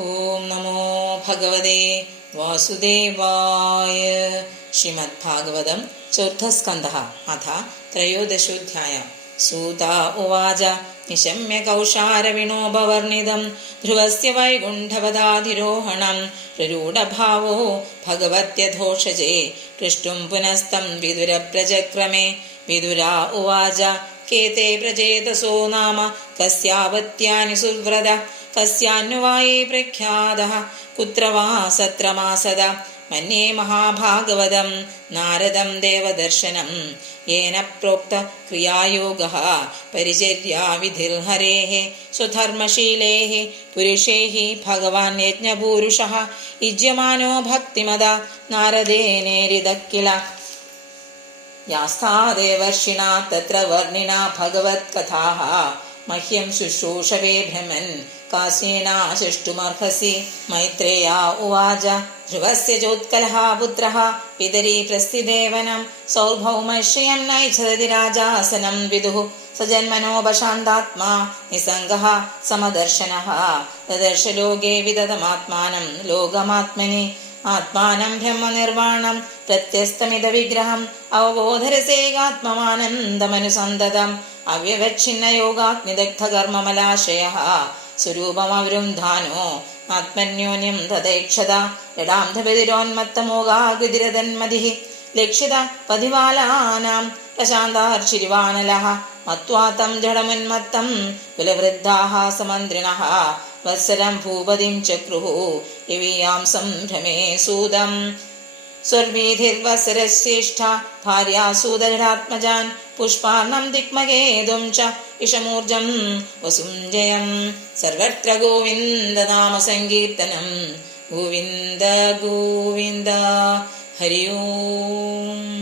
ഓം നമോ ഭഗവതേ വാസുദേവായ. ശ്രീമദ്ഭാഗവതം ചതുർത്ഥസ്കന്ധഃ അഥ ത്രയോദശോऽധ്യായः. സൂത ഉവാച നിശമ്യ കൗശാരവിണോപവർണിതം ധ്രുവസ്യ വൈകുണ്ഠപദാധിരോഹണം പ്രരൂഢഭാവോ ഭഗവത്യധോഷജേ പൃഷ്ടും പുനസ്തം വിദുരപ്രചക്രമേ. വിദുരാ ഉവാച കേതേ പ്രചേതസോ നാമ കസ്യാവത്യാനി സുവ്രത കസ്യാന്വായേ പ്രഖ്യാതഃ കുത്ര വാ സത്രമാസദ. മന്യേ മഹാഭാഗവതം നാരദം ദേവദർശനം യേന പ്രോക്ത ക്രിയായോഗഃ പരിചര്യാവിധിർഹരേഃ സ്വധർമ്മശീലേഃ പുരുഷൈഃ ഭഗവാൻ യജ്ഞപൂരുഷഃ യുജ്യമാനോ ഭക്തിമദാ നാരദേനേരിതഃ കില. യാസ്താദേവർഷിണാ തത്ര വർണ്ണിനാ ഭഗവത്കഥാഃ മഹ്യം ശുശ്രൂഷവേ ഭ്രമൻ കാസ്യേനാശിഷ്ടുമർഹസി. മൈത്രേയാ ഉവാച ധ്രുവസ്യ ചോത്കലഃ പുത്രഃ പിതരീ പ്രസ്ഥിതേവനം സൗർഭൗമശ്രിയം നൈച്ഛതി രാജാസനം വിദുഃ സജന്മനോപശാന്താത്മാ നിസംഗഃ സമദർശനഃ ദദർശ ലോകേ വിദതമാത്മാനം ലോകമാത്മനി. ആത്മാനം ബ്രഹ്മനിർവാണം പ്രത്യസ്തമിത വിഗ്രഹം അവബോധരസേകാത്മമാനന്ദമനുസന്തതം അവ്യവച്ഛിന്നയോഗാഗ്നിദഗ്ധകർമ്മമലാശയഃ സ്വരൂപമവരുന്ധാനോ ആത്മന്യോന്യം തദേക്ഷത ലഡാംധപതിരോന്മത്തമോഗാഗതിരതന്മതിഃ ലക്ഷിത പതിവാലാനാം പ്രശാന്താർച്ചിരിവാനലഃ മത്വാ തം ജഡമുന്മത്തം കുലവൃദ്ധാഃ സമന്ത്രിണഃ വത്സരം ഭൂപതിം ചക്രുഃ യവീയാം സംഭ്രമേ സൂതം. സ്വർവീധിർവത്സരശ്രേഷ്ഠ ഭാര്യാസൂതരാത്മജാൻ പുഷ്പാർണം ദിക്മകേതും ച ഇഷമൂർജം വസുഞ്ജയം. സർവത്ര ഗോവിന്ദനാമ സങ്കീർത്തനം ഗോവിന്ദ ഗോവിന്ദ. ഹരി ഓം.